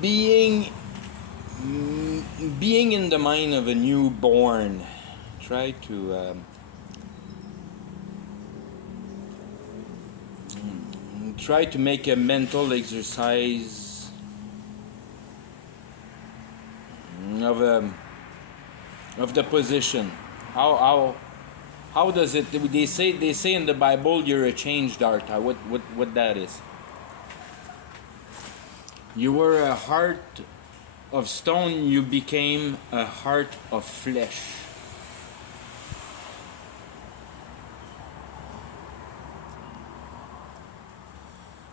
being being in the mind of a newborn, try to try to make a mental exercise of of the position. How does it? They say in the Bible you're a changed heart. What that is? You were a heart of stone. You became a heart of flesh.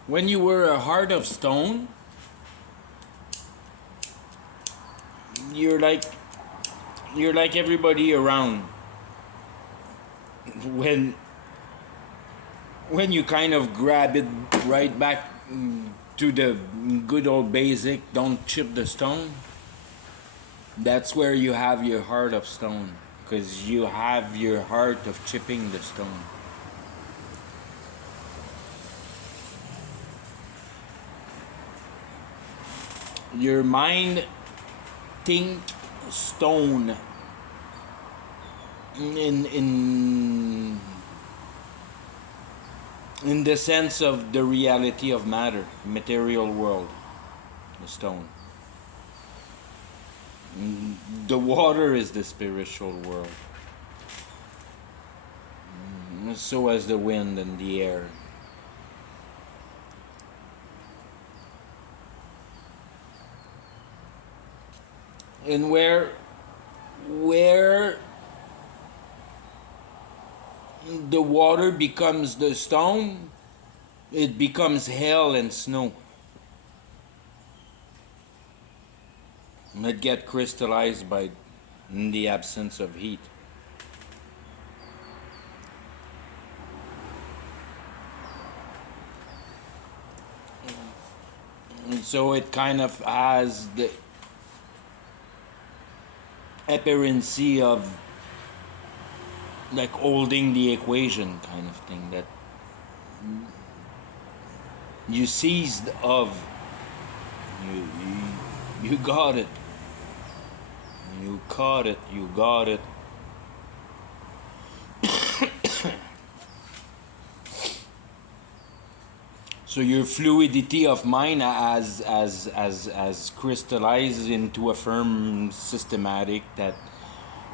When you were a heart of stone, you're like everybody around. When you kind of grab it right back to the good old basic, don't chip the stone. That's where you have your heart of stone, because you have your heart of chipping the stone. Your mind think stone in the sense of the reality of matter, material world, the stone. The water is the spiritual world. So as the wind and the air. And where the water becomes the stone, it becomes hail and snow. And it get crystallized by in the absence of heat. And so it kind of has the appearance of like holding the equation kind of thing, that you seized of, you got it, you caught it, you got it. So your fluidity of mind as crystallized into a firm systematic that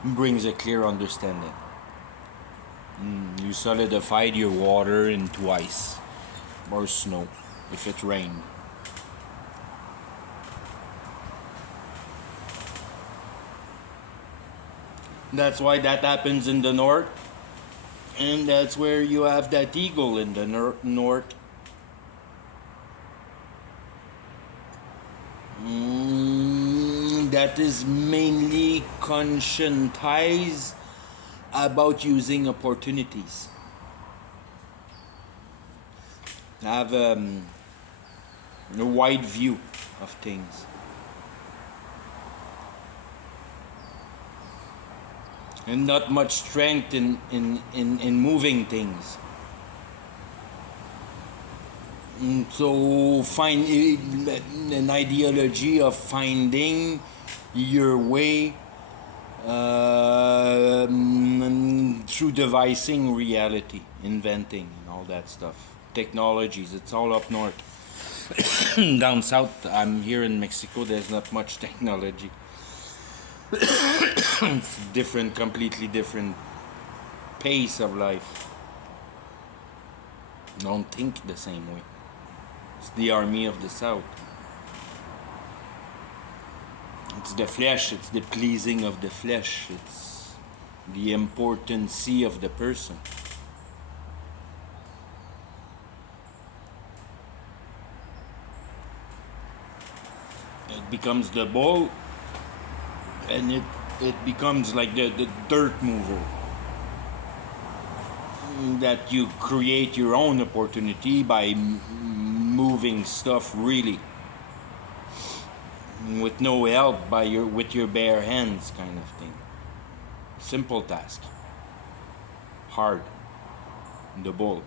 brings a clear understanding. You solidified your water into ice or snow if it rained. That's why that happens in the north, and that's where you have that eagle in the north. That is mainly conscientized about using opportunities. Have a wide view of things. And not much strength in moving things. So find an ideology of finding your way through devising reality, inventing and all that stuff. Technologies, it's all up north. Down south, I'm here in Mexico, there's not much technology. It's different, completely different pace of life. Don't think the same way. It's the army of the south. It's the flesh, it's the pleasing of the flesh, it's the importancy of the person. It becomes the bull, and it becomes like the dirt mover. That you create your own opportunity by moving stuff really with no help, with your bare hands kind of thing. Simple task. Hard. The bull.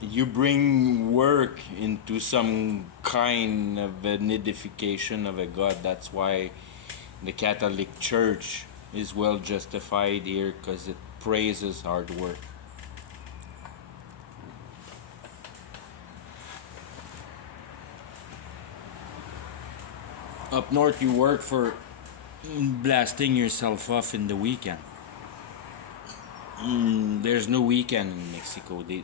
You bring work into some kind of an edification of a God. That's why the Catholic Church is well justified here, because it praises hard work. Up north, you work for blasting yourself off in the weekend. There's no weekend in Mexico. They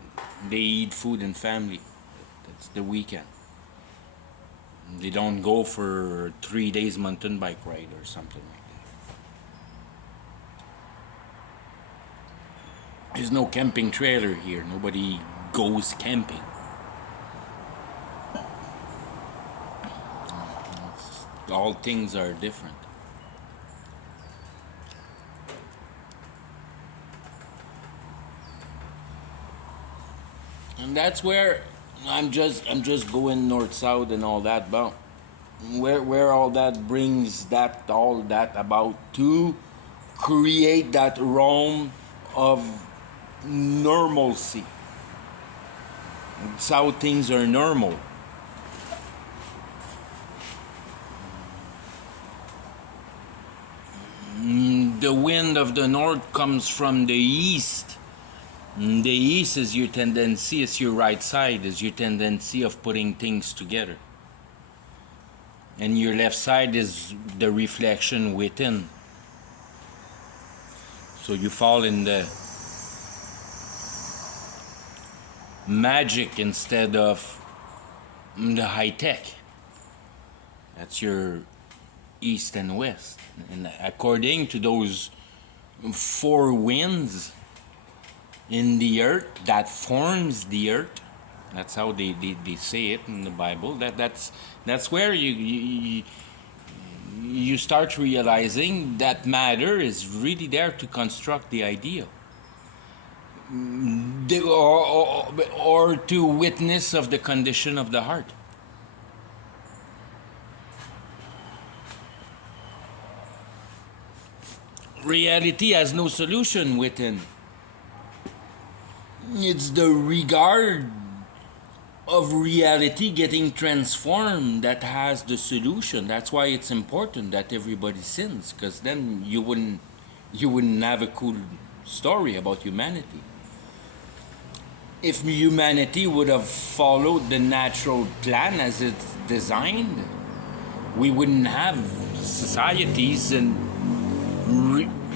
eat food and family. That's the weekend. They don't go for 3 days mountain bike ride or something like that. There's no camping trailer here. Nobody goes camping. All things are different. And that's where I'm just going north south and all that, but where all that brings all that about to create that realm of normalcy. It's how things are normal. The wind of the north comes from the east. The east is your tendency, is your right side, is your tendency of putting things together. And your left side is the reflection within. So you fall in the magic instead of the high tech. That's your east and west. And according to those four winds in the earth that forms the earth, that's how they say it in the Bible. That's where you start realizing that matter is really there to construct the ideal, or to witness of the condition of the heart. Reality has no solution within. It's the regard of reality getting transformed that has the solution. That's why it's important that everybody sins, because then you wouldn't have a cool story about humanity. If humanity would have followed the natural plan as it's designed, we wouldn't have societies and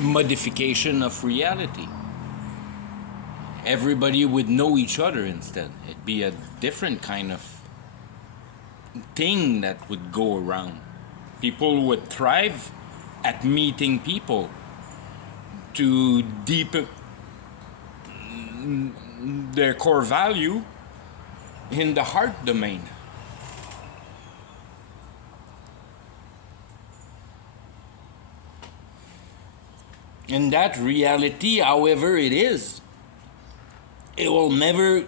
modification of reality. Everybody would know each other instead. It'd be a different kind of thing that would go around. People would thrive at meeting people to deepen their core value in the heart domain. And that reality, however it is, it will never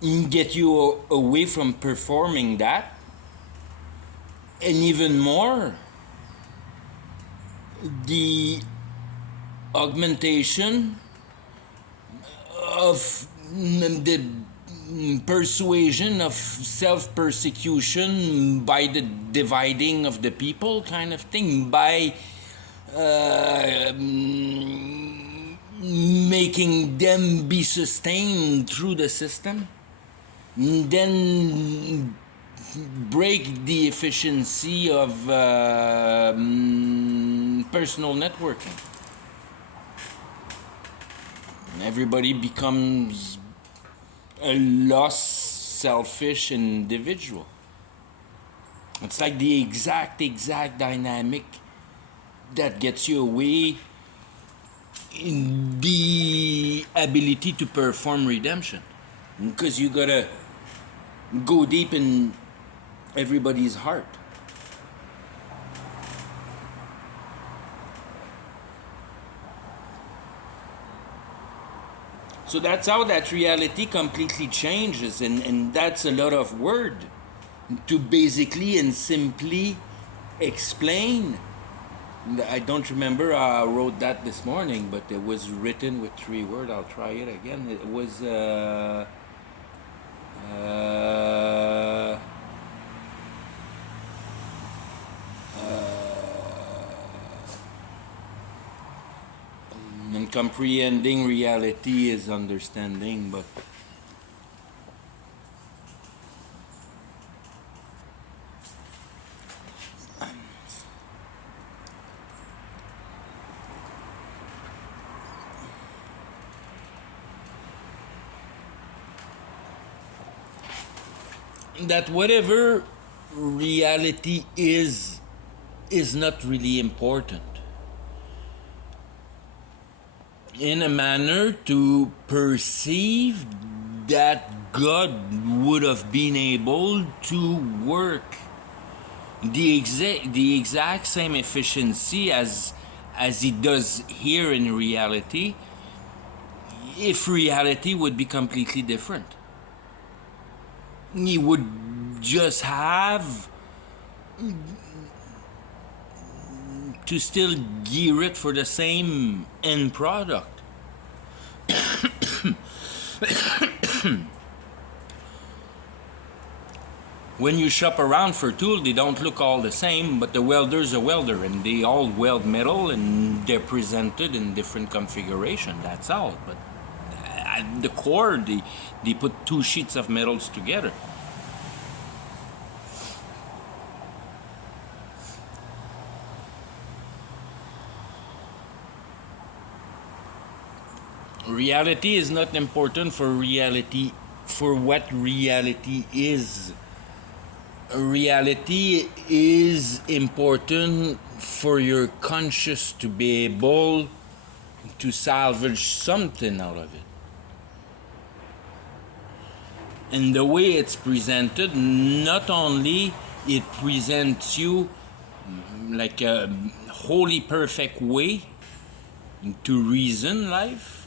get you away from performing that. And even more, the augmentation of the persuasion of self-persecution by the dividing of the people kind of thing, by making them be sustained through the system, then break the efficiency of personal networking. Everybody becomes a lost, selfish individual. It's like the exact dynamic that gets you away in the ability to perform redemption, because you gotta go deep in everybody's heart. So that's how that reality completely changes, and that's a lot of word to basically and simply explain. I don't remember how I wrote that this morning, but it was written with 3 words. I'll try it again. It was Uh, and comprehending reality is understanding, but that whatever reality is not really important. In a manner to perceive that God would have been able to work the exact same efficiency as he does here in reality, if reality would be completely different. He would just have to still gear it for the same end product. When you shop around for tools, they don't look all the same, but the welder's a welder and they all weld metal and they're presented in different configuration. That's all. But at the core, they put two sheets of metals together. Reality is not important for reality, for what reality is. Reality is important for your conscious to be able to salvage something out of it. And the way it's presented, not only it presents you like a wholly perfect way to reason life,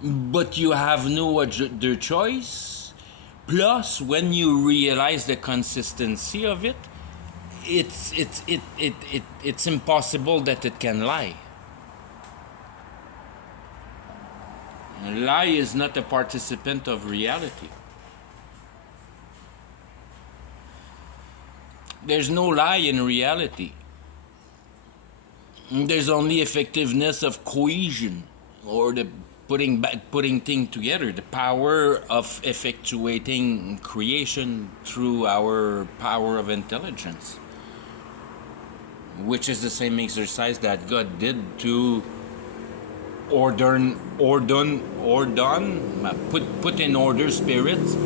but you have no other choice. Plus, when you realize the consistency of it, it's impossible that it can lie. A lie is not a participant of reality. There's no lie in reality. There's only effectiveness of cohesion, or the putting things together, the power of effectuating creation through our power of intelligence, which is the same exercise that God did to put in order spirits,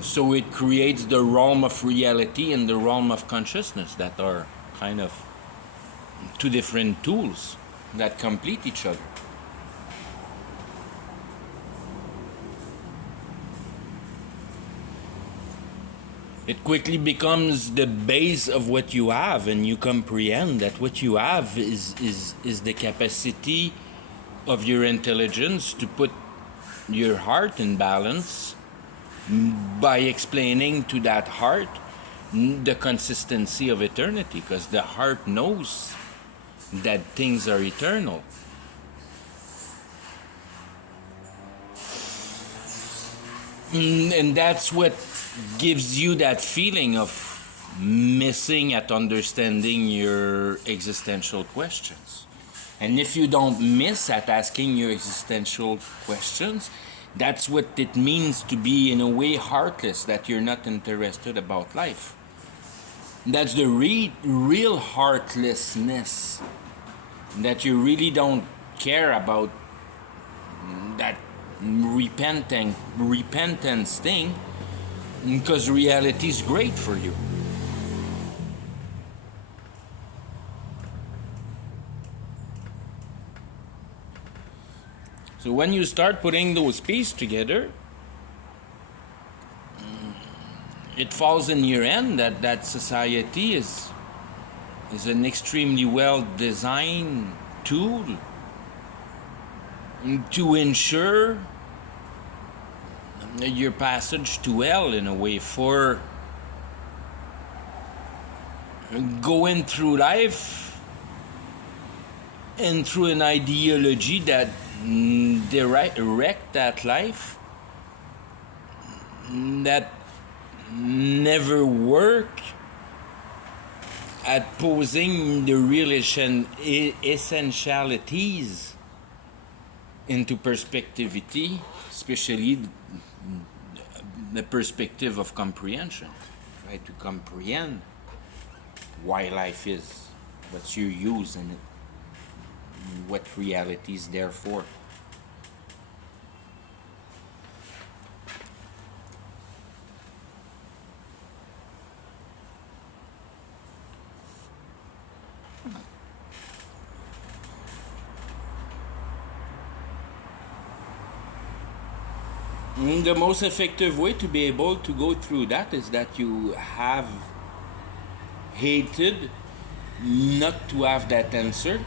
so it creates the realm of reality and the realm of consciousness that are kind of two different tools that complete each other. It quickly becomes the base of what you have, and you comprehend that what you have is the capacity of your intelligence to put your heart in balance by explaining to that heart the consistency of eternity, because the heart knows that things are eternal. And that's what gives you that feeling of missing at understanding your existential questions. And if you don't miss at asking your existential questions, that's what it means to be in a way heartless, that you're not interested about life. That's the real heartlessness, that you really don't care about that repentance thing, because reality is great for you. So when you start putting those pieces together, it falls in your hand that society is an extremely well designed tool to ensure your passage to hell, in a way, for going through life and through an ideology that direct that life that never work at posing the real essentialities into perspectivity, especially the perspective of comprehension. Try to comprehend why life is, what's your use in it, what reality is there for. The most effective way to be able to go through that is that you have hated not to have that answer,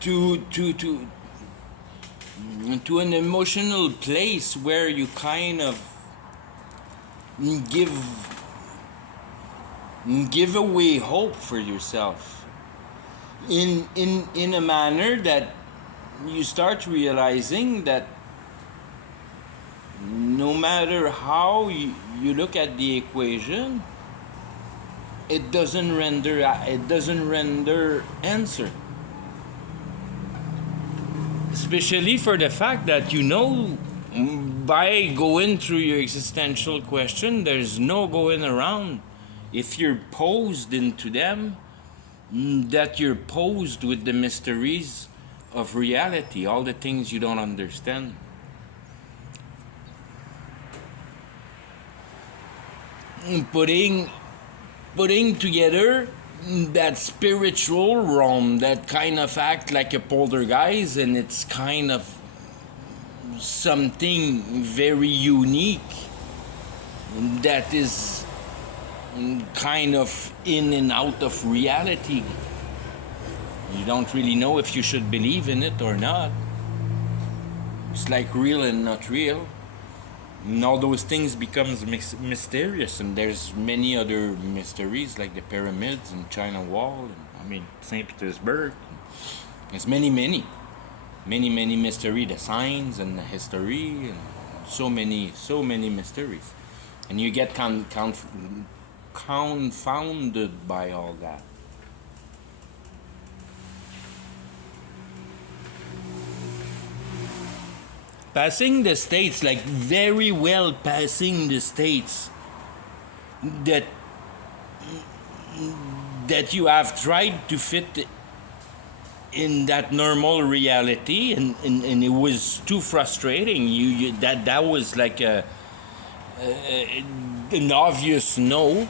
to an emotional place where you kind of give give away hope for yourself in a manner that you start realizing that no matter how you look at the equation, it doesn't render answer. Especially for the fact that you know by going through your existential question, there's no going around. If you're posed into them, that you're posed with the mysteries of reality, all the things you don't understand. Putting together that spiritual realm that kind of act like a poltergeist, and it's kind of something very unique that is kind of in and out of reality. You don't really know if you should believe in it or not. It's like real and not real. And all those things becomes mysterious, and there's many other mysteries like the pyramids and China Wall, and St. Petersburg. There's many mystery, the signs and the history, and so many mysteries, and you get confounded by all that. Passing the states, like very well passing the states that you have tried to fit in that normal reality, and it was too frustrating. That was like an obvious no.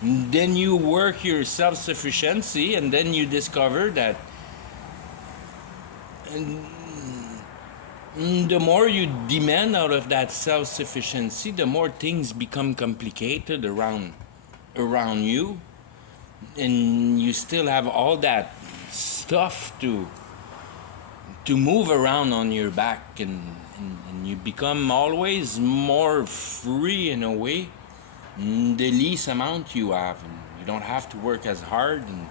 Then you work your self-sufficiency, and then you discover that the more you demand out of that self-sufficiency, the more things become complicated around you, and you still have all that stuff to move around on your back, and you become always more free in a way. The least amount you have, and you don't have to work as hard, and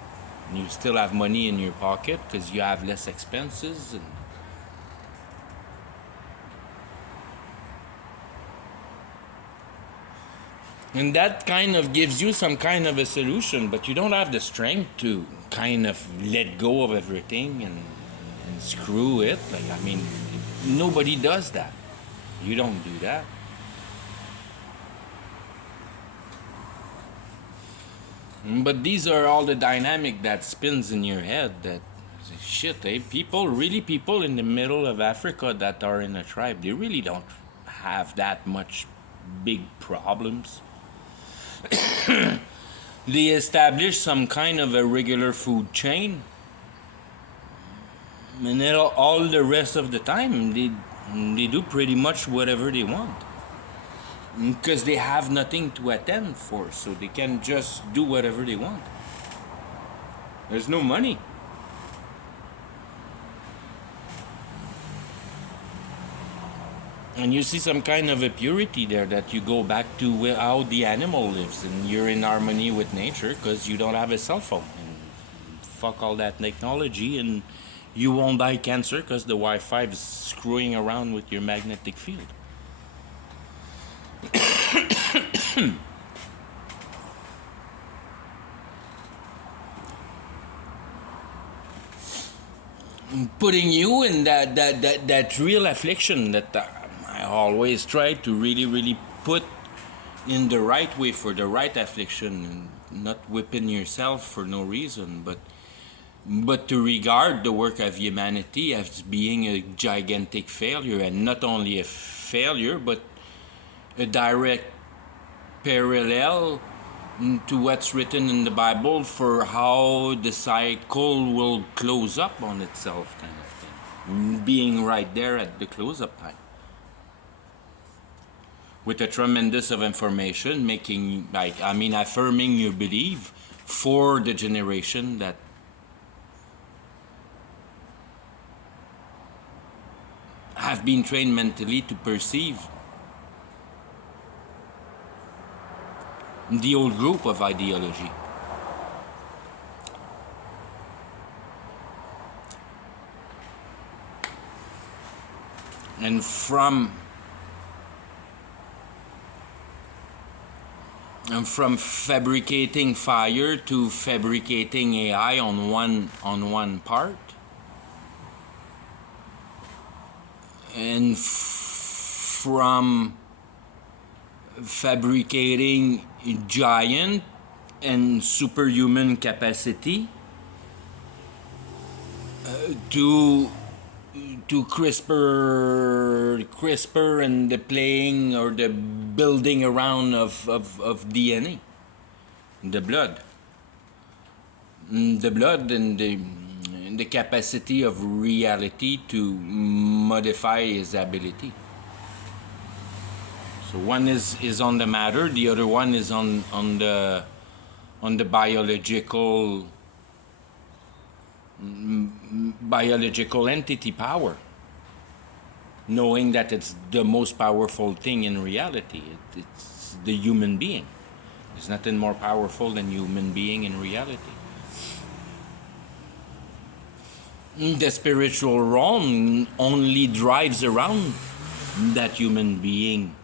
you still have money in your pocket because you have less expenses, and that kind of gives you some kind of a solution, but you don't have the strength to kind of let go of everything and screw it. Nobody does that. You don't do that. But these are all the dynamic that spins in your head. That shit, people in the middle of Africa that are in a tribe, they really don't have that much big problems. They establish some kind of a regular food chain, and then all the rest of the time they do pretty much whatever they want, because they have nothing to attend for, so they can just do whatever they want. There's no money. And you see some kind of a purity there, that you go back to how the animal lives, and you're in harmony with nature because you don't have a cell phone. And fuck all that technology and you won't die cancer because the Wi-Fi is screwing around with your magnetic field. Putting you in that real affliction that I always try to really put in the right way for the right affliction, and not whipping yourself for no reason, but to regard the work of humanity as being a gigantic failure, and not only a failure but a direct parallel to what's written in the Bible for how the cycle will close up on itself, kind of thing. Being right there at the close-up time. With a tremendous of information, making, affirming your belief for the generation that have been trained mentally to perceive the old group of ideology. And from fabricating fire to fabricating AI on one part, and from fabricating giant and superhuman capacity to CRISPR and the playing or the building around of DNA, the blood and the capacity of reality to modify his ability. So one is on the matter, the other one is on the biological entity power, knowing that it's the most powerful thing in reality. It's the human being. There's nothing more powerful than human being in reality. The spiritual realm only drives around that human being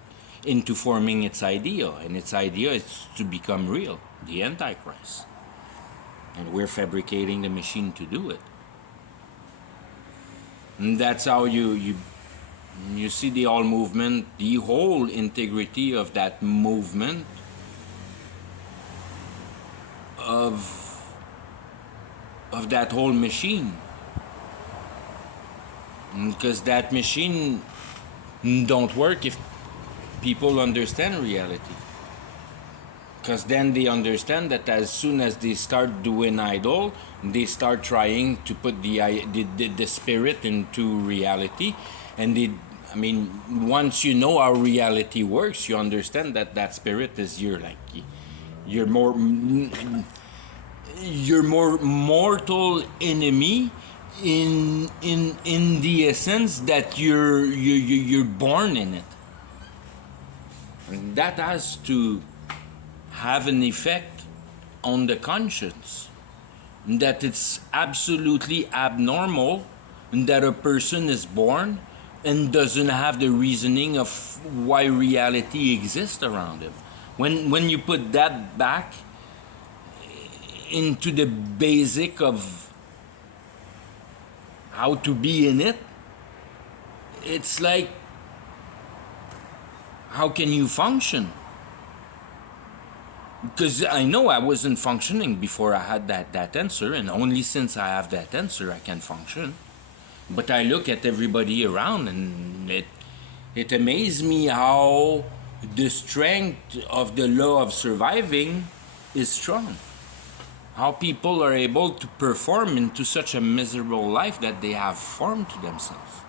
into forming its idea, and its idea is to become real, the Antichrist. And we're fabricating the machine to do it. And that's how you see the whole movement, the whole integrity of that movement of that whole machine. Because that machine don't work if people understand reality. Because then they understand that as soon as they start doing idol, they start trying to put the spirit into reality. And once you know how reality works, you understand that spirit is your more mortal enemy in the essence that you're born in it. And that has to have an effect on the conscience, that it's absolutely abnormal that a person is born and doesn't have the reasoning of why reality exists around him. When you put that back into the basic of how to be in it, it's like, how can you function? Because I know I wasn't functioning before I had that answer, and only since I have that answer I can function. But I look at everybody around, and it amazes me how the strength of the law of surviving is strong. How people are able to perform into such a miserable life that they have formed to themselves.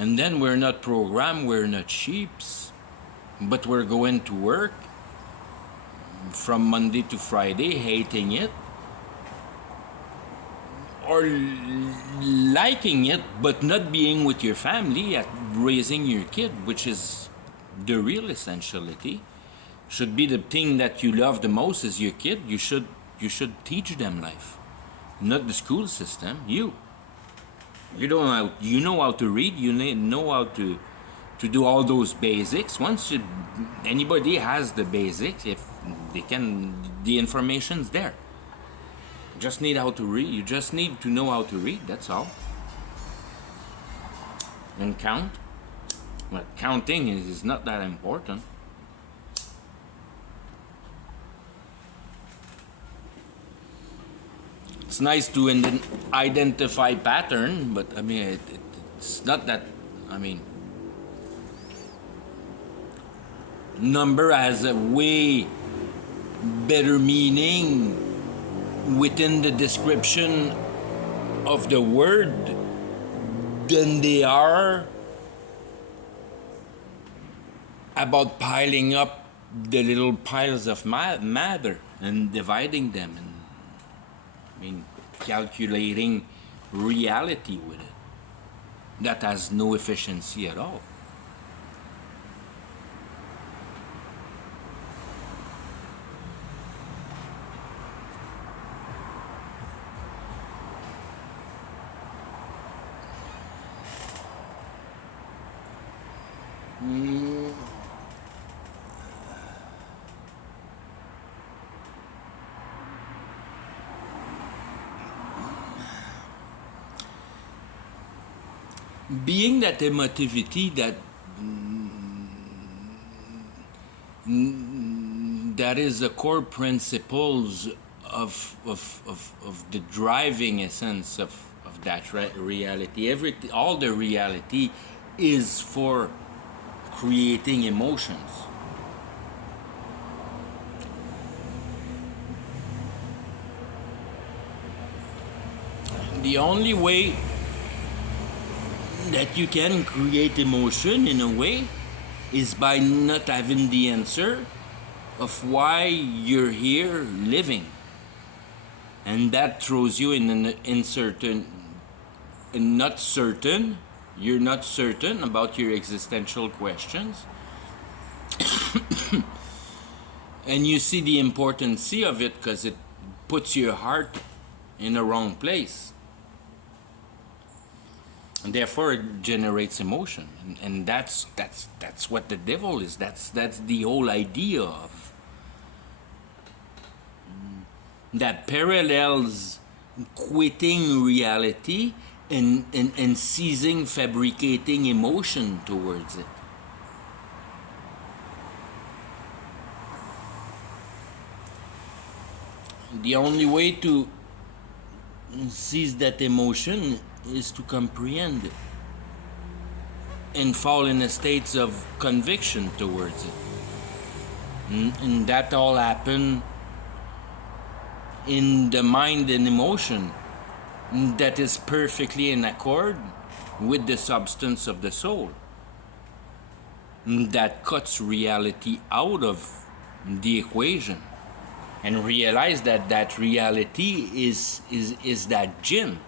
And then we're not programmed, we're not sheeps, but we're going to work from Monday to Friday, hating it, or liking it, but not being with your family, at raising your kid, which is the real essentiality should be the thing that you love the most as your kid. You should teach them life, not the school system. You know how to read. You know how to do all those basics. Anybody has the basics, if they can, the information's there. You just need how to read. You just need to know how to read. That's all. And count. But counting is not that important. It's nice to identify pattern, but I mean, it's not that. I mean, number has a way better meaning within the description of the word than they are about piling up the little piles of matter and dividing them, and I mean, calculating reality with it. That has no efficiency at all. Being that emotivity that is the core principles of the driving essence of that reality. All the reality is for creating emotions. The only way that you can create emotion in a way is by not having the answer of why you're here living, and that throws you in an uncertain and not certain. You're not certain about your existential questions. And you see the importance of it because it puts your heart in the wrong place. And therefore it generates emotion, and that's what the devil is. That's the whole idea of that parallels quitting reality and ceasing fabricating emotion towards it. The only way to seize that emotion is to comprehend it and fall in a state of conviction towards it. And that all happen in the mind and emotion that is perfectly in accord with the substance of the soul. That cuts reality out of the equation and realize that reality is that jinn.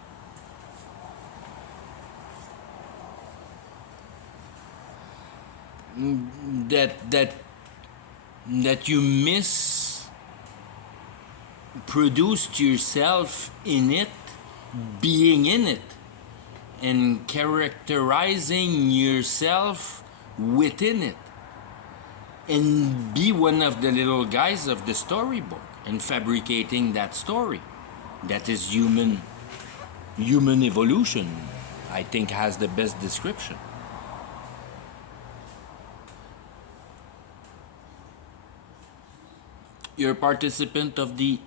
That you produced yourself in it, being in it, and characterizing yourself within it, and be one of the little guys of the storybook and fabricating that story. That is human evolution, I think, has the best description. You're a participant of the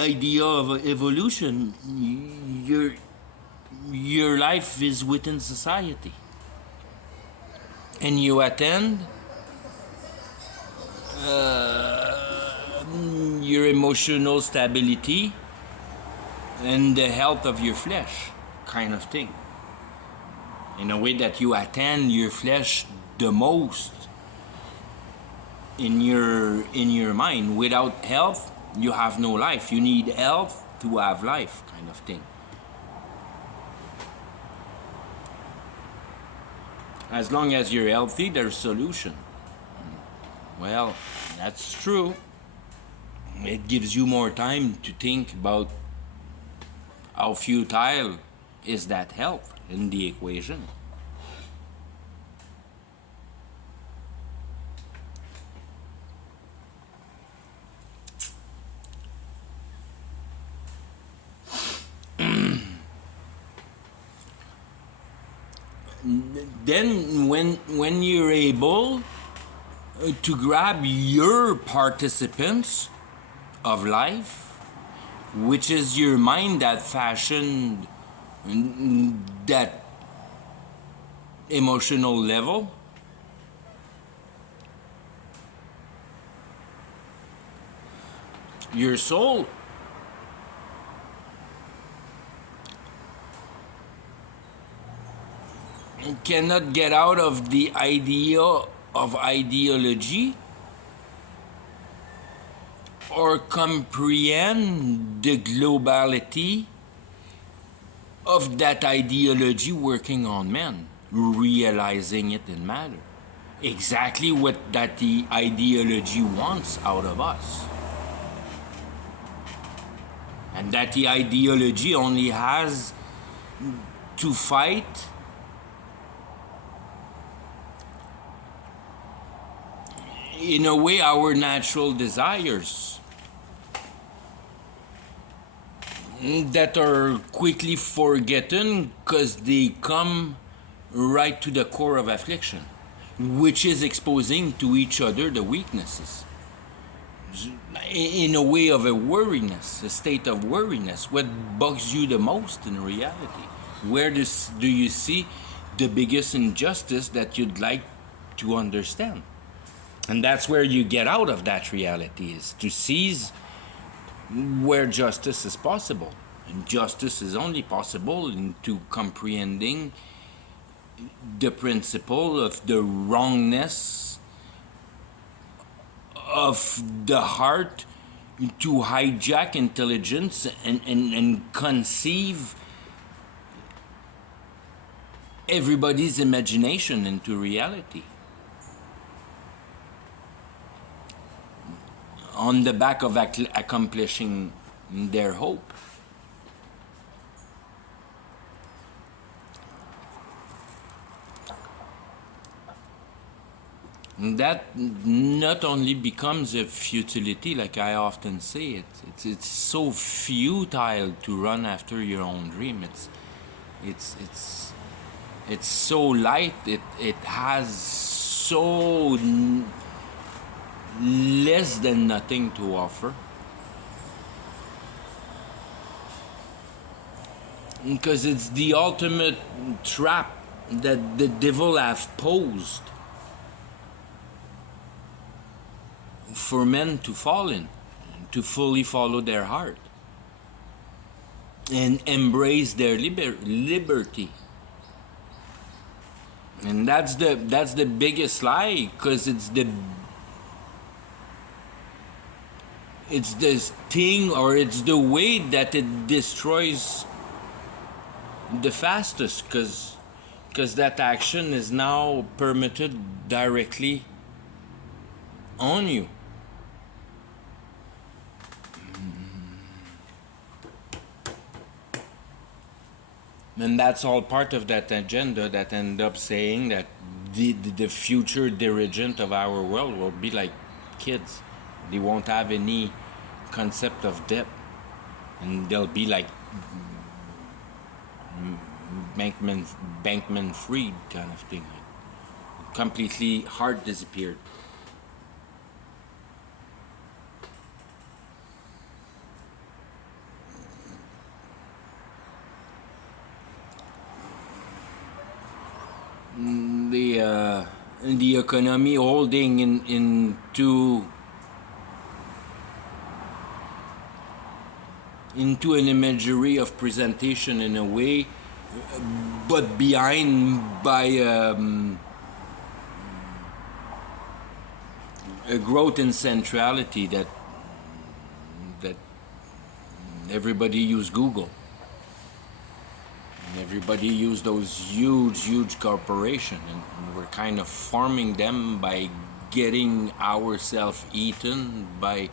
idea of evolution. Your life is within society, and you attend your emotional stability and the health of your flesh, kind of thing, in a way that you attend your flesh the most in your mind. Without health, you have no life. You need health to have life, kind of thing. As long as you're healthy, there's solution. Well, that's true. It gives you more time to think about how futile is that health in the equation. Then when you're able to grab your participants of life, which is your mind that fashioned that emotional level, your soul cannot get out of the idea of ideology or comprehend the globality of that ideology working on man, realizing it in matter. Exactly what that the ideology wants out of us. And that the ideology only has to fight in a way our natural desires that are quickly forgotten because they come right to the core of affliction, which is exposing to each other the weaknesses in a way of a worriness, a state of worriness. What bugs you the most in reality? Where do you see the biggest injustice that you'd like to understand? And that's where you get out of that reality, is to seize where justice is possible. And justice is only possible into comprehending the principle of the wrongness of the heart to hijack intelligence and conceive everybody's imagination into reality on the back of accomplishing their hope. That not only becomes a futility, like I often say, it's so futile to run after your own dream. It's so light. It has so less than nothing to offer. Because it's the ultimate trap that the devil have posed for men to fall in, to fully follow their heart and embrace their liberty. And that's the biggest lie, because it's the thing, or it's the way that it destroys the fastest, because that action is now permitted directly on you. And that's all part of that agenda that end up saying that the future dirigent of our world will be like kids. They won't have any concept of depth, and they'll be like Bankman Fried kind of thing. Completely heart disappeared. The economy holding into an imagery of presentation in a way, but behind by a growth in centrality that everybody use Google. And everybody use those huge corporations, and we're kind of farming them by getting ourselves eaten by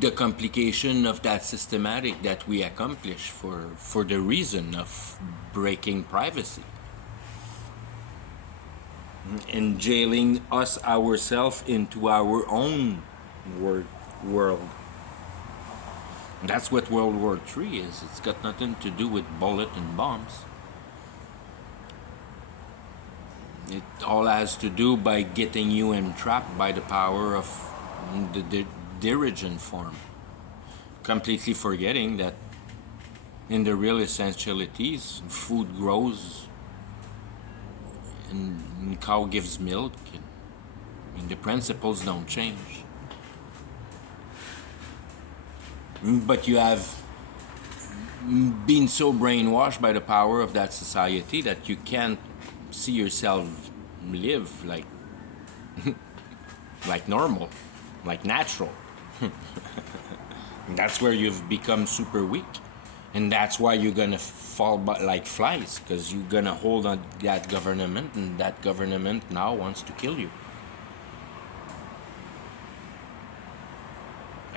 the complication of that systematic that we accomplish for the reason of breaking privacy and jailing us ourselves into our own world. That's what World War III is. It's got nothing to do with bullets and bombs. It all has to do by getting you entrapped by the power of the dirigent form, completely forgetting that in the real essentialities, food grows and cow gives milk, and the principles don't change. But you have been so brainwashed by the power of that society that you can't see yourself live like normal, like natural. That's where you've become super weak, and that's why you're gonna fall like flies, because you're gonna hold on that government, and that government now wants to kill you.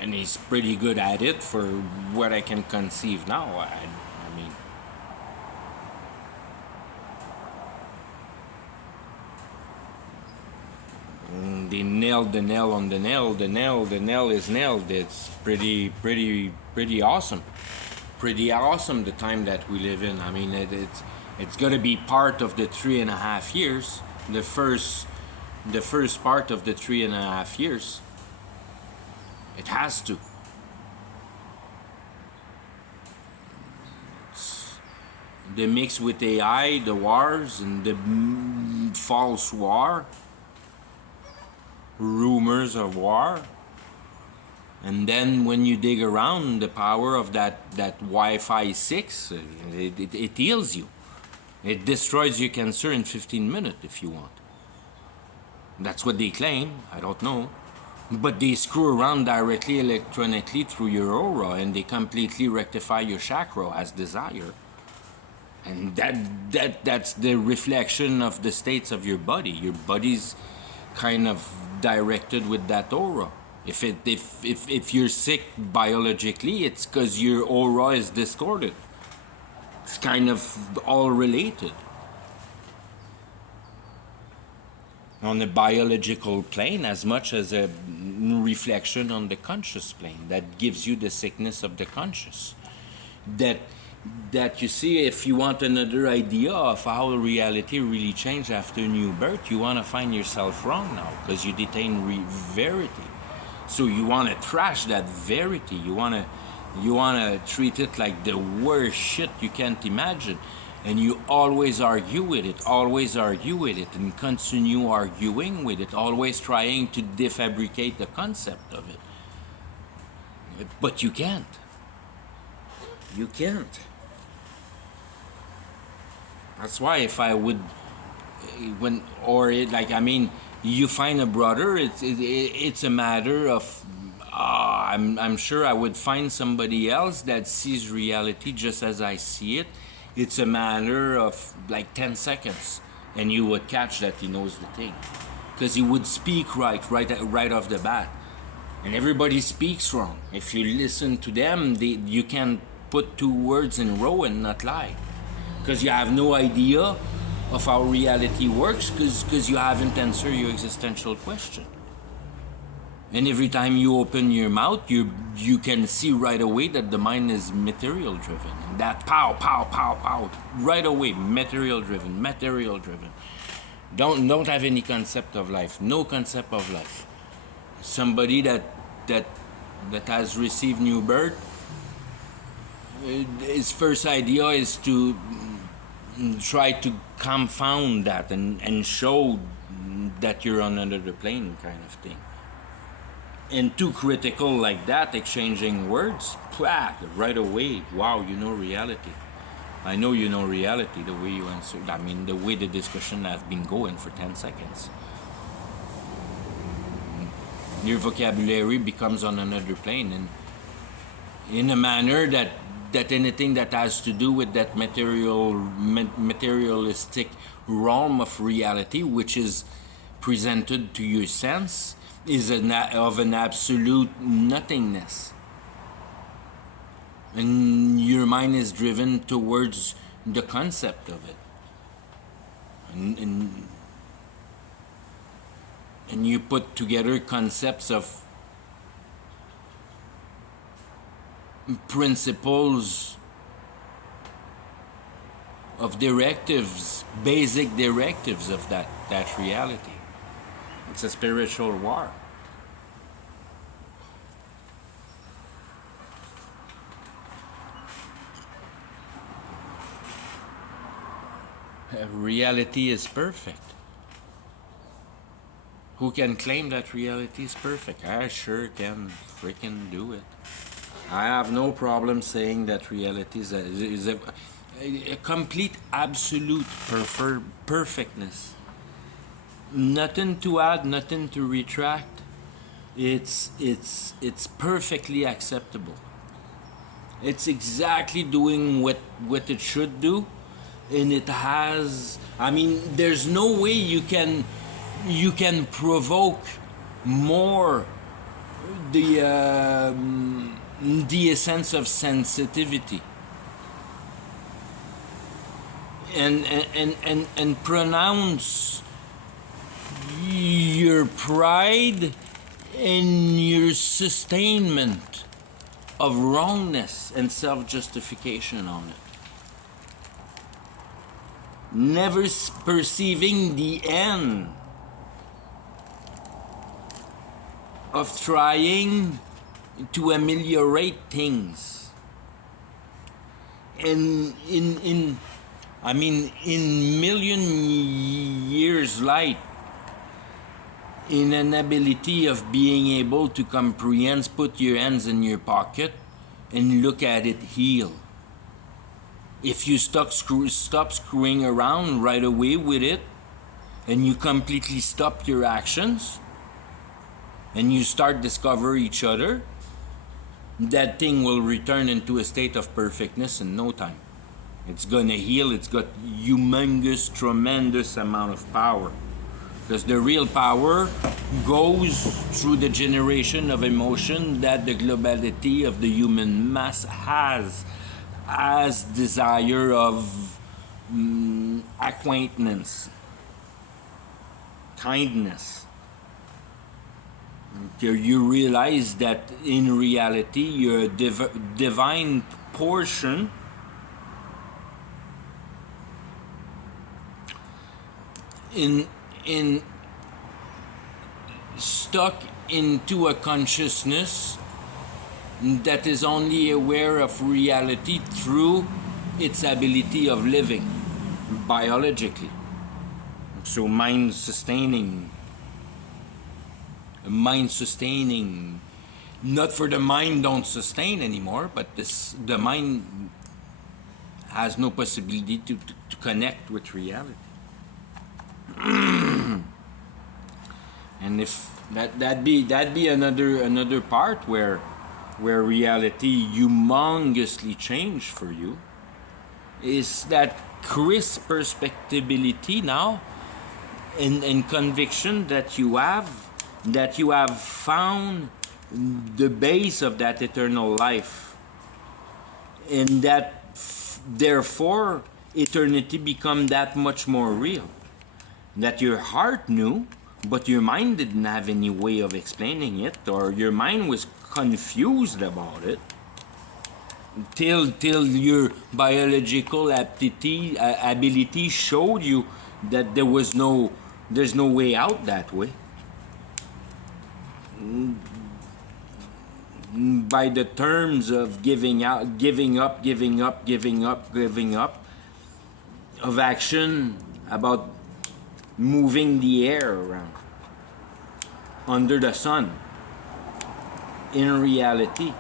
And he's pretty good at it for what I can conceive now. I mean, they nailed the nail on the nail. The nail is nailed. It's pretty awesome. Pretty awesome the time that we live in. I mean, it's gonna be part of the 3.5 years. The first part of the 3.5 years. It has to. It's the mix with AI, the wars, and the false war, rumors of war. And then when you dig around, the power of that Wi-Fi 6, it heals you. It destroys your cancer in 15 minutes if you want. That's what they claim. I don't know. But they screw around directly electronically through your aura, and they completely rectify your chakra as desired. And that's the reflection of the states of your body. Your body's kind of directed with that aura. If you're sick biologically, it's because your aura is distorted. It's kind of all related. On the biological plane as much as a reflection on the conscious plane that gives you the sickness of the conscious. That you see, if you want another idea of how reality really changed after new birth, you want to find yourself wrong now because you detain verity. So you want to trash that verity. You want to treat it like the worst shit you can't imagine. And you always argue with it, and continue arguing with it, always trying to defabricate the concept of it. But you can't. You can't. That's why if I would, you find a brother, it's a matter of, I'm sure I would find somebody else that sees reality just as I see it. It's a matter of like 10 seconds, and you would catch that he knows the thing, because he would speak right off the bat, and everybody speaks wrong. If you listen to them, you can put 2 words in a row and not lie, because you have no idea of how reality works, because you haven't answered your existential question. And every time you open your mouth, you can see right away that the mind is material driven. And that pow, pow, pow, pow, right away, material driven. Don't have any concept of life. No concept of life. Somebody that has received new birth, his first idea is to try to confound that and show that you're on another plane, kind of thing. And too critical like that, exchanging words, right away, wow, you know reality. I know you know reality, the way you answered. I mean, the way the discussion has been going for 10 seconds. Your vocabulary becomes on another plane, and in a manner that anything that has to do with that materialistic realm of reality, which is presented to your sense, is of an absolute nothingness. And your mind is driven towards the concept of it. And you put together concepts of principles, of directives, basic directives of that reality. It's a spiritual war. Reality is perfect. Who can claim that reality is perfect? I sure can freaking do it. I have no problem saying that reality is a complete, absolute perfectness. Nothing to add, nothing to retract. It's perfectly acceptable. It's exactly doing what it should do, and it has. I mean, there's no way you can provoke more the essence of sensitivity and pronounce your pride and your sustainment of wrongness and self-justification on it. Never perceiving the end of trying to ameliorate things. And in million years light, in an ability of being able to comprehend, put your hands in your pocket and look at it heal. If you stop screwing around right away with it, and you completely stop your actions, and you start discover each other, that thing will return into a state of perfectness in no time. It's gonna heal. It's got humongous, tremendous amount of power. Because the real power goes through the generation of emotion that the globality of the human mass has as desire of acquaintance, kindness. You realize that in reality your divine portion in stuck into a consciousness that is only aware of reality through its ability of living biologically. So mind sustaining, not for the mind don't sustain anymore, but the mind has no possibility to connect with reality. And if that'd be another part where reality humongously changed for you, is that crisp perspectability now and conviction that you have found the base of that eternal life, and that therefore eternity become that much more real, that your heart knew but your mind didn't have any way of explaining it, or your mind was confused about it till your biological ability showed you that there's no way out that way. By the terms of giving up of action, about moving the air around under the sun, in reality,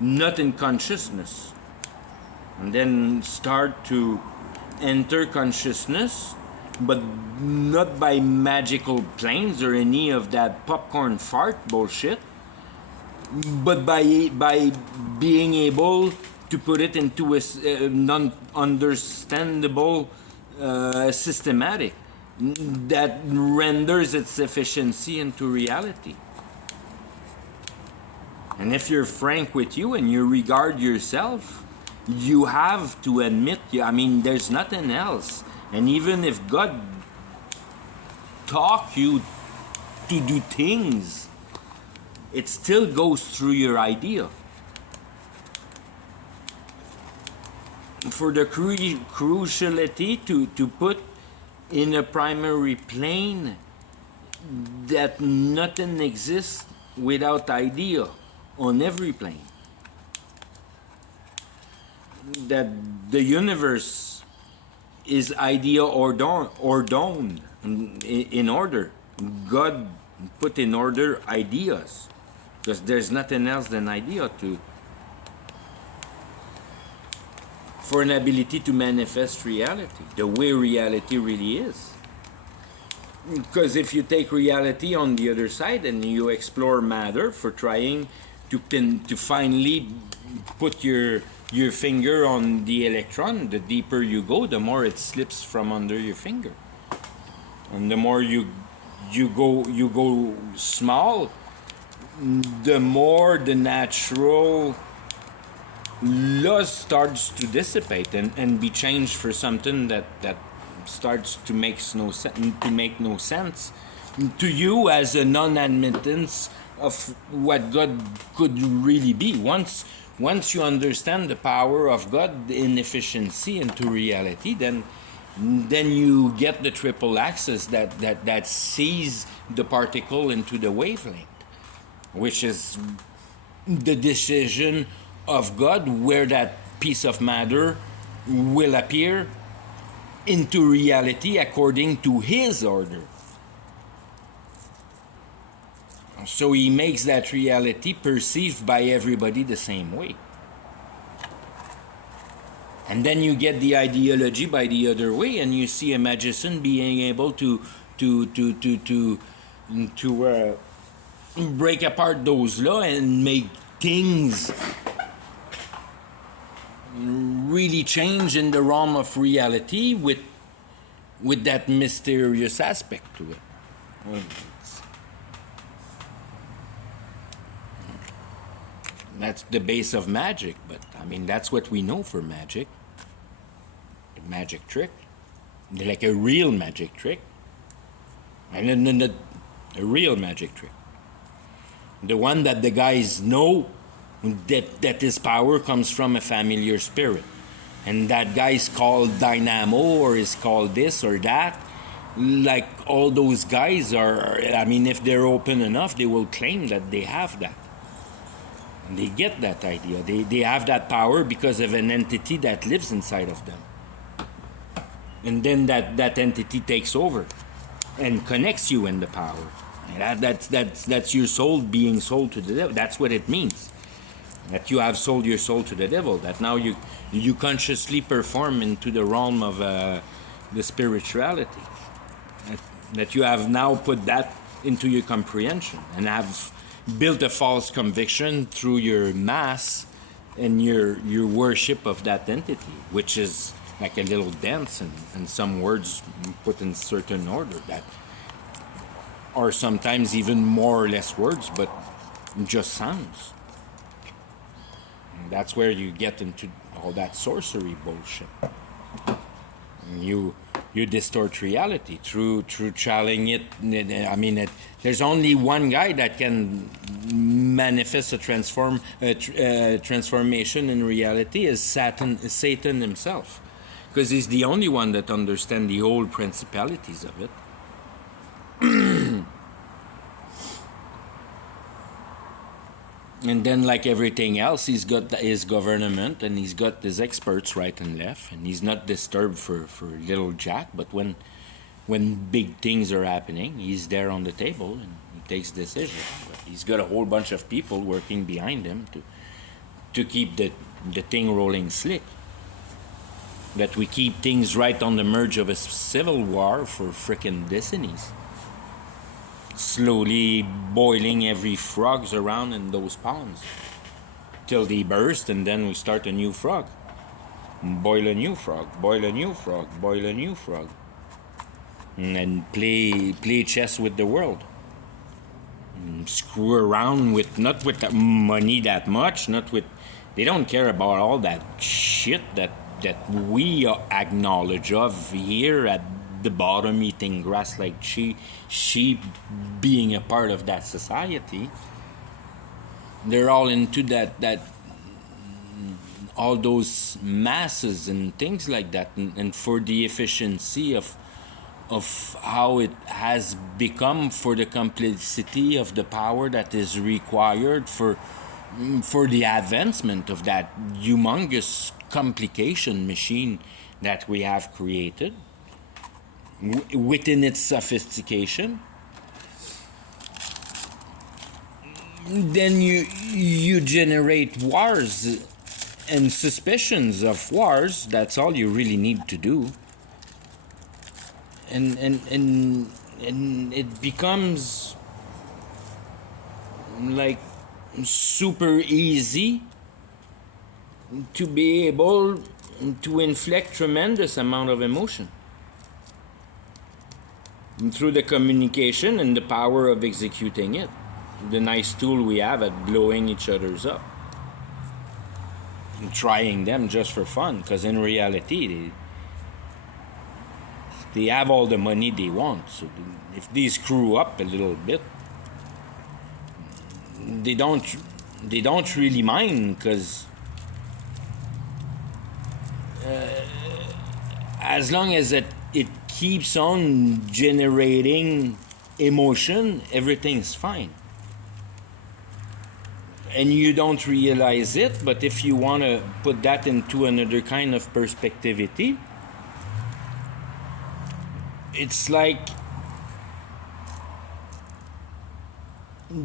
not in consciousness, and then start to enter consciousness, but not by magical planes or any of that popcorn fart bullshit, but by being able to put it into a non-understandable systematic that renders its efficiency into reality. And if you're frank with you and you regard yourself, you have to admit, I mean, there's nothing else. And even if God taught you to do things, it still goes through your idea. For the cruciality to put in a primary plane that nothing exists without idea on every plane. That the universe is idea ordained in order. God put in order ideas, because there's nothing else than idea for an ability to manifest reality, the way reality really is. Because if you take reality on the other side and you explore matter for trying to finally put your finger on the electron, the deeper you go, the more it slips from under your finger, and the more you go small, the more the natural laws starts to dissipate and be changed for something that starts to make no sense to you as a non-admittance of what God could really be. Once you understand the power of God in efficiency into reality, then you get the triple axis that sees the particle into the wavelength, which is the decision of God where that piece of matter will appear into reality according to His order. So He makes that reality perceived by everybody the same way. And then you get the ideology by the other way, and you see a magician being able to break apart those laws and make things really change in the realm of reality with that mysterious aspect to it. That's the base of magic, but I mean that's what we know for magic. A magic trick, like a real magic trick, and then a real magic trick, the one that the guys know that his power comes from a familiar spirit, and that guy's called Dynamo or is called this or that. Like all those guys are, I mean, if they're open enough, they will claim that they have that. And they get that idea. They have that power because of an entity that lives inside of them. And then that entity takes over and connects you in the power. And that's your soul being sold to the devil. That's what it means. That you have sold your soul to the devil. That now you consciously perform into the realm of the spirituality. That you have now put that into your comprehension and have built a false conviction through your mass and your worship of that entity, which is like a little dance and some words put in certain order that are sometimes even more or less words, but just sounds. And that's where you get into all that sorcery bullshit. And you distort reality through channeling it. I mean, there's only one guy that can manifest a transformation in reality is Satan himself, because he's the only one that understands the old principalities of it. And then, like everything else, he's got his government and he's got his experts right and left, and he's not disturbed for little jack. But when big things are happening, he's there on the table and he takes decisions. But he's got a whole bunch of people working behind him to keep the thing rolling slick. That we keep things right on the merge of a civil war for frickin' destinies. Slowly boiling every frogs around in those ponds. till they burst, and then we start a new frog. Boil a new frog, boil a new frog, boil a new frog, and play chess with the world. Screw around with, not with the money that much, not with, they don't care about all that shit that we acknowledge of here at the bottom, eating grass like sheep, being a part of that society. They're all into that all those masses and things like that, and for the efficiency of how it has become, for the complexity of the power that is required for the advancement of that humongous complication machine that we have created within its sophistication. Then you generate wars and suspicions of wars. That's all you really need to do. And it becomes like super easy to be able to inflict tremendous amount of emotion through the communication and the power of executing it. The nice tool we have at blowing each other's up and trying them just for fun, because in reality they have all the money they want. So if they screw up a little bit, they don't really mind, because as long as it keeps on generating emotion, everything's fine. And you don't realize it, but if you want to put that into another kind of perspectivity, it's like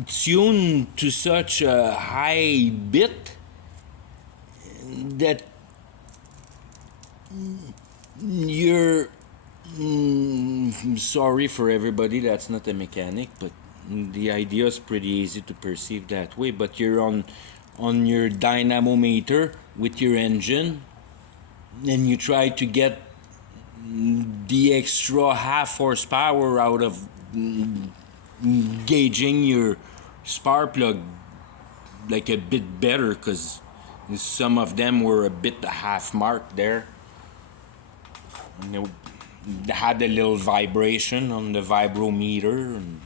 tuned to such a high bit that you're sorry for everybody that's not a mechanic, but the idea is pretty easy to perceive that way. But you're on your dynamometer with your engine, and you try to get the extra half horsepower out of gauging your spark plug like a bit better, because some of them were a bit half mark there. They had a little vibration on the vibrometer, and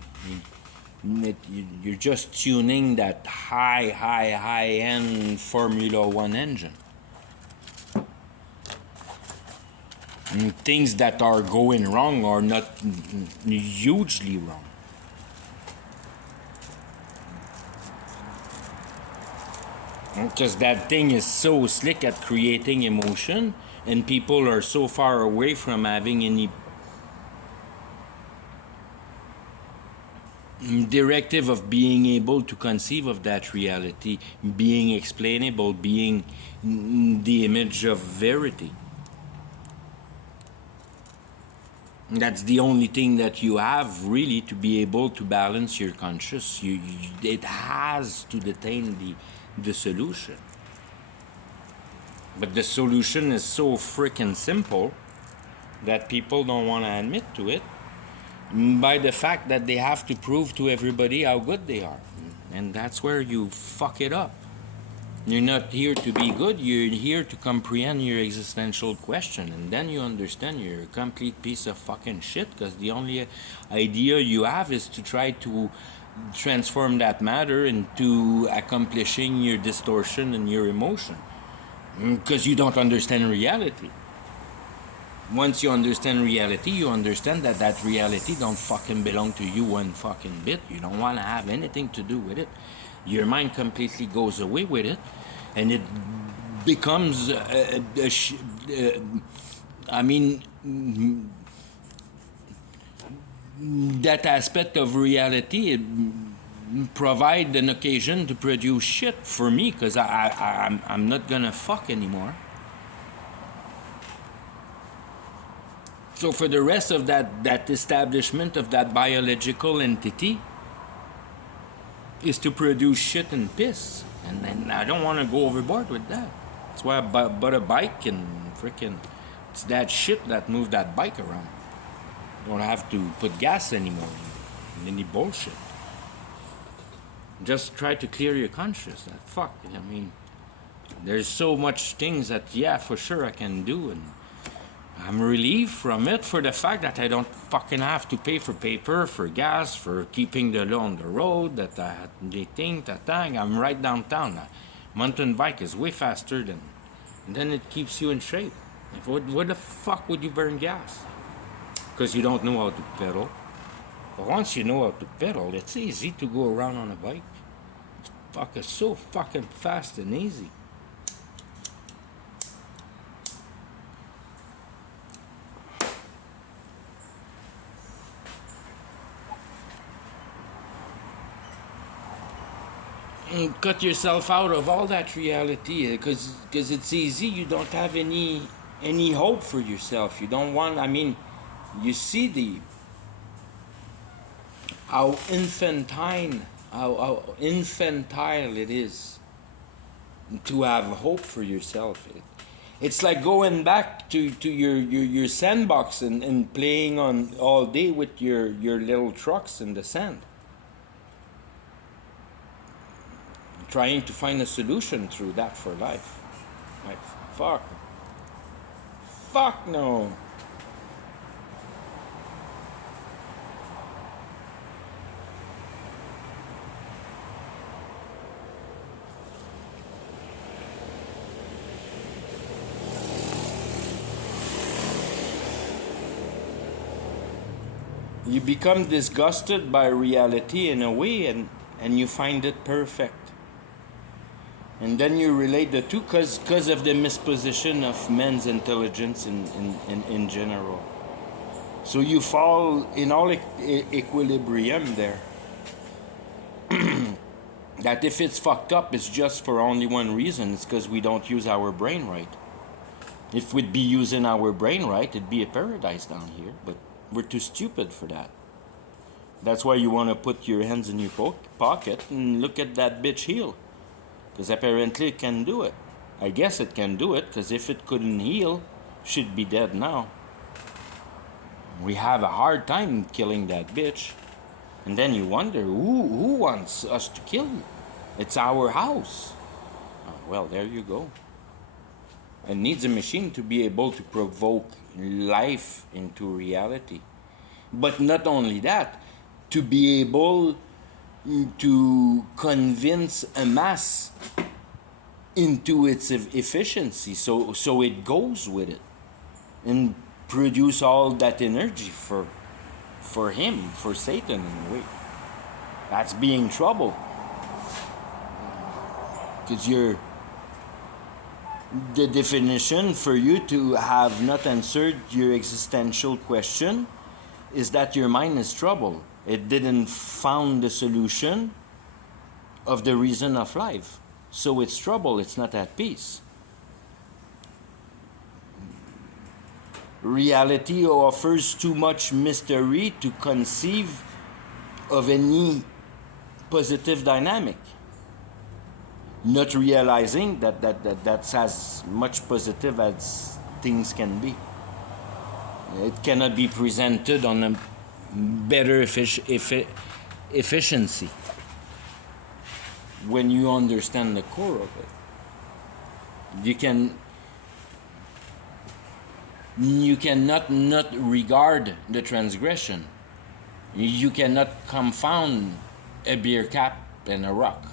you're just tuning that high end Formula One engine. And things that are going wrong are not hugely wrong. Because that thing is so slick at creating emotion, and people are so far away from having any directive of being able to conceive of that reality, being explainable, being the image of verity. That's the only thing that you have really to be able to balance your conscious. It has to attain the solution. But the solution is so freaking simple that people don't want to admit to it, by the fact that they have to prove to everybody how good they are. And that's where you fuck it up. You're not here to be good, you're here to comprehend your existential question, and then you understand you're a complete piece of fucking shit, because the only idea you have is to try to transform that matter into accomplishing your distortion and your emotion, because you don't understand reality. Once you understand reality, you understand that reality don't fucking belong to you one fucking bit. You don't want to have anything to do with it. Your mind completely goes away with it, and it becomes that aspect of reality, it provide an occasion to produce shit for me, because I'm not gonna fuck anymore. So for the rest of that establishment of that biological entity is to produce shit and piss. And then I don't want to go overboard with that. That's why I bought a bike and freaking, it's that shit that moved that bike around. You don't have to put gas anymore in any bullshit. Just try to clear your conscience. That fuck. I mean, there's so much things that yeah, for sure I can do, and I'm relieved from it for the fact that I don't fucking have to pay for paper, for gas, for keeping the law on the road. That they think that I'm right downtown. Mountain bike is way faster than, and then it keeps you in shape. Where the fuck would you burn gas? Because you don't know how to pedal. But once you know how to pedal, it's easy to go around on a bike. It's so fucking fast and easy. And cut yourself out of all that reality, because it's easy. You don't have any hope for yourself. You don't want. I mean, you see how infantile it is to have hope for yourself. It's like going back to your sandbox and playing on all day with your little trucks in the sand. Trying to find a solution through that for life. Like, fuck no. You become disgusted by reality in a way, and you find it perfect. And then you relate the two because of the misposition of men's intelligence in general. So you fall in all equilibrium there. That if it's fucked up, it's just for only one reason. It's because we don't use our brain right. If we'd be using our brain right, it'd be a paradise down here. But we're too stupid for that. That's why you want to put your hands in your pocket and look at that bitch heal. Because apparently it can do it. I guess it can do it, because if it couldn't heal, she'd be dead now. We have a hard time killing that bitch. And then you wonder, who wants us to kill you? It's our house. Well, there you go. It needs a machine to be able to provoke life into reality. But not only that, to be able to convince a mass into its efficiency, so it goes with it and produce all that energy for him, for Satan in a way. That's being trouble, because the definition for you to have not answered your existential question is that your mind is troubled. It didn't found the solution of the reason of life. So it's trouble, it's not at peace. Reality offers too much mystery to conceive of any positive dynamic. Not realizing that's as much positive as things can be. It cannot be presented on a better efficiency when you understand the core of it. You cannot not regard the transgression. You cannot confound a beer cap and a rock.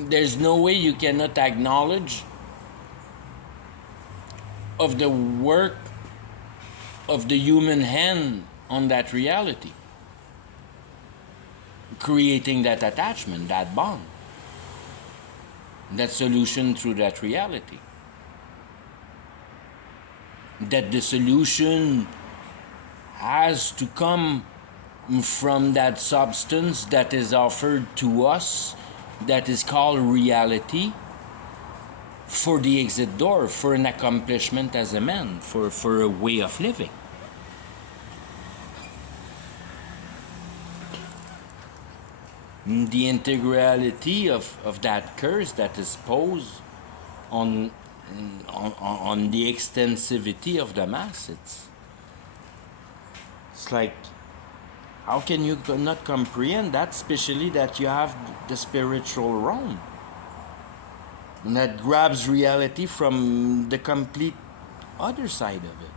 There's no way you cannot acknowledge of the work of the human hand on that reality, creating that attachment, that bond, that solution through that reality. That the solution has to come from that substance that is offered to us, that is called reality, for the exit door, for an accomplishment as a man, for a way of living. The integrality of that curse that is posed on the extensivity of the mass, it's like, how can you not comprehend that, especially that you have the spiritual realm that grabs reality from the complete other side of it?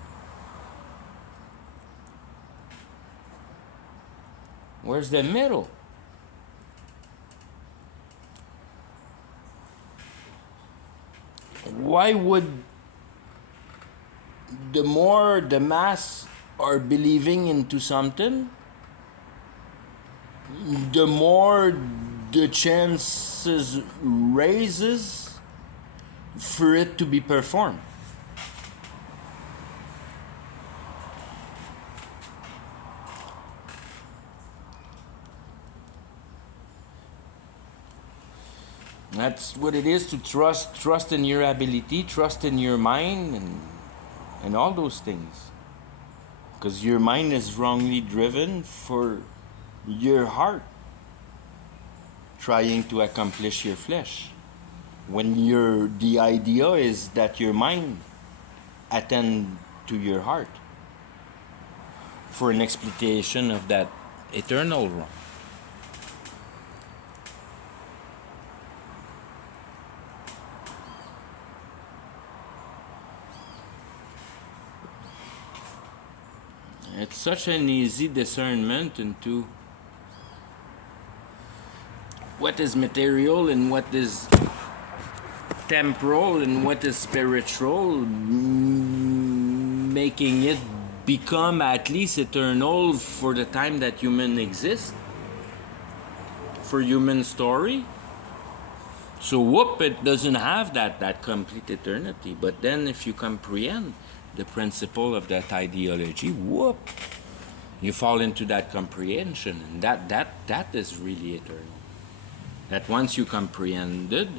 Where's the middle? Why would the more the mass are believing into something, the more the chances raises for it to be performed? That's what it is to trust in your ability, trust in your mind, and all those things. Because your mind is wrongly driven for your heart trying to accomplish your flesh. When the idea is that your mind attend to your heart for an exploitation of that eternal wrong. It's such an easy discernment into what is material and what is temporal and what is spiritual, making it become at least eternal for the time that human exists, for human story. So it doesn't have that complete eternity. But then if you comprehend the principle of that ideology, you fall into that comprehension, and that is really eternal. That once you comprehended,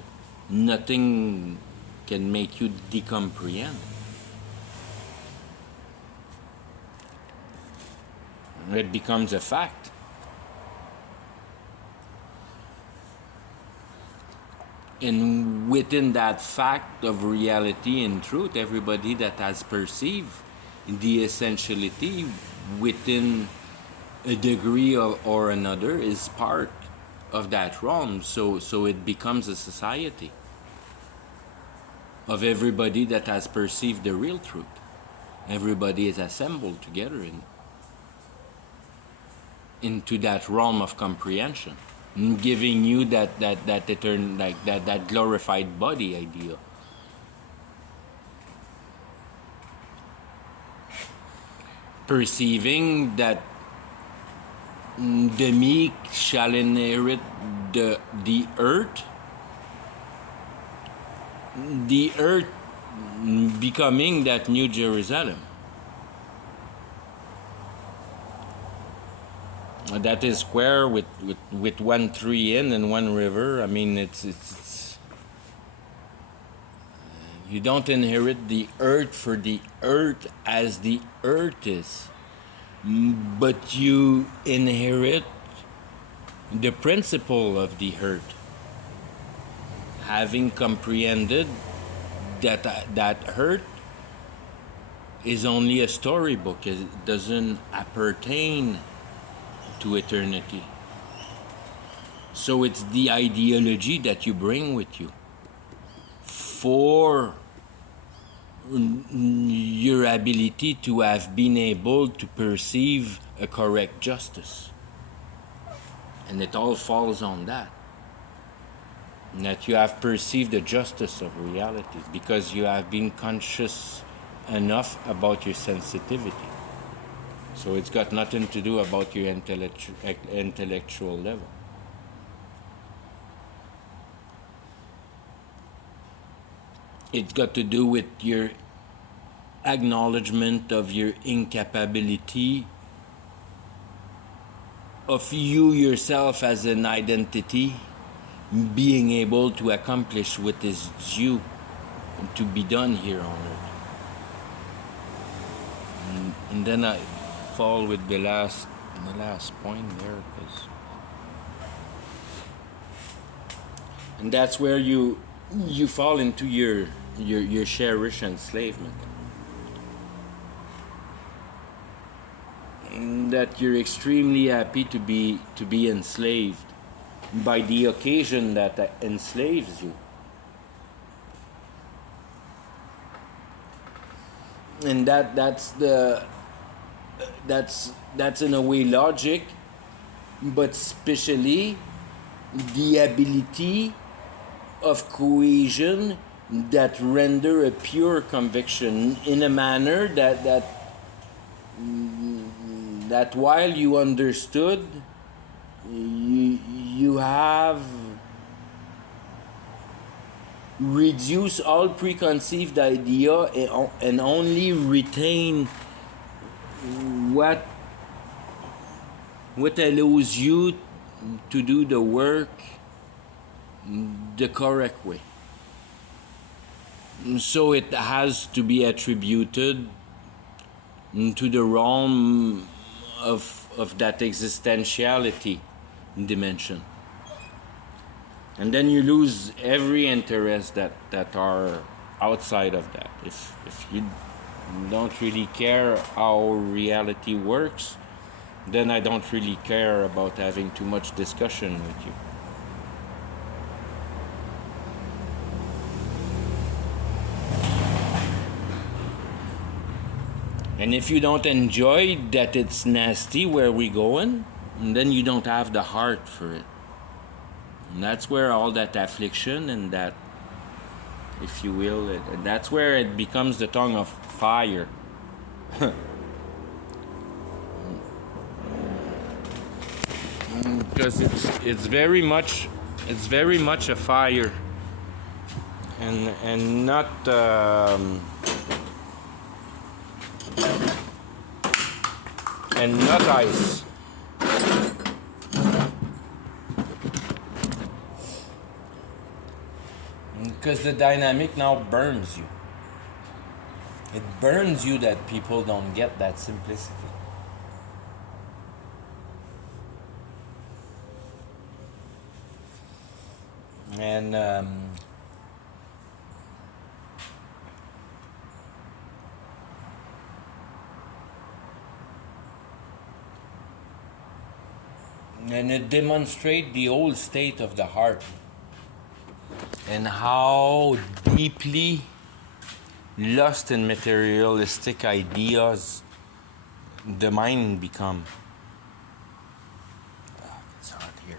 nothing can make you decomprehend. It becomes a fact. And within that fact of reality and truth, everybody that has perceived the essentiality within a degree or another is part of that realm. So it becomes a society of everybody that has perceived the real truth. Everybody is assembled together into that realm of comprehension, giving you that eternal, like that glorified body idea. Perceiving that the meek shall inherit the earth becoming that new Jerusalem. That is square with 1 tree in and 1 river. I mean, it's you don't inherit the earth for the earth as the earth is, but you inherit the principle of the earth, having comprehended that earth is only a storybook. It doesn't appertain to eternity. So it's the ideology that you bring with you for your ability to have been able to perceive a correct justice. And it all falls on that. That you have perceived the justice of reality because you have been conscious enough about your sensitivity. So it's got nothing to do about your intellectual level. It's got to do with your acknowledgement of your incapability of you yourself as an identity being able to accomplish what is due to be done here on earth. And then I fall with the last point there, and that's where you fall into your cherish enslavement. That you're extremely happy to be enslaved by the occasion that enslaves you. And that's in a way logic, but especially the ability of cohesion that render a pure conviction in a manner that while you understood, you have reduce all preconceived idea and only retain what allows you to do the work the correct way. So it has to be attributed to the realm of that existentiality dimension. And then you lose every interest that are outside of that. If you don't really care how reality works, then I don't really care about having too much discussion with you. And if you don't enjoy that it's nasty where we're going, then you don't have the heart for it. And that's where all that affliction and that, if you will, that's where it becomes the tongue of fire. Because it's very much a fire, and not ice. Because the dynamic now burns you. It burns you that people don't get that simplicity. And it demonstrates the old state of the heart and how deeply lost in materialistic ideas the mind become. It's hot here.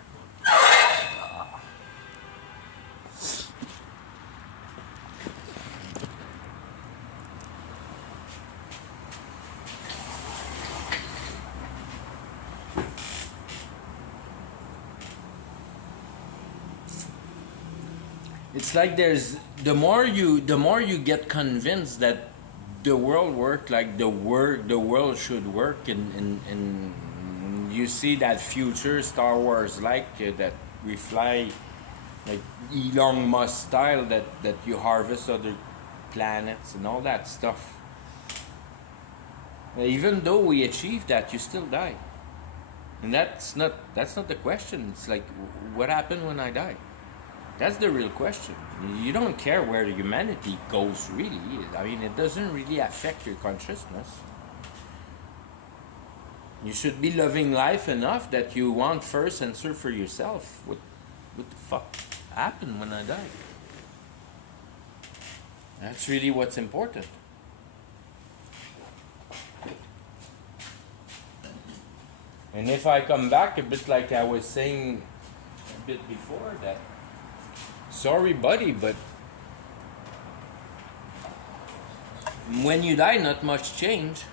It's like there's the more you get convinced that the world works like the world should work, and you see that future Star Wars that we fly like Elon Musk style, that you harvest other planets and all that stuff. Even though we achieve that, you still die, and that's not the question. It's like, what happened when I die? That's the real question. You don't care where humanity goes, really. I mean, it doesn't really affect your consciousness. You should be loving life enough that you want first answer for yourself. What the fuck happened when I died? That's really what's important. And if I come back a bit like I was saying a bit before, that sorry, buddy, but when you die, not much change.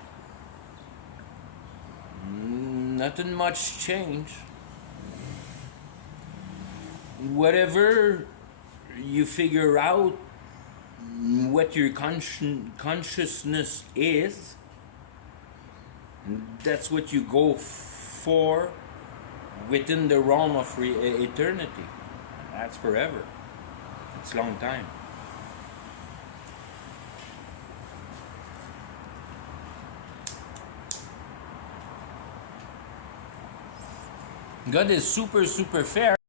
Nothing much change. Whatever you figure out what your consciousness is, that's what you go for within the realm of eternity. That's forever. It's a long time. God is super, super fair.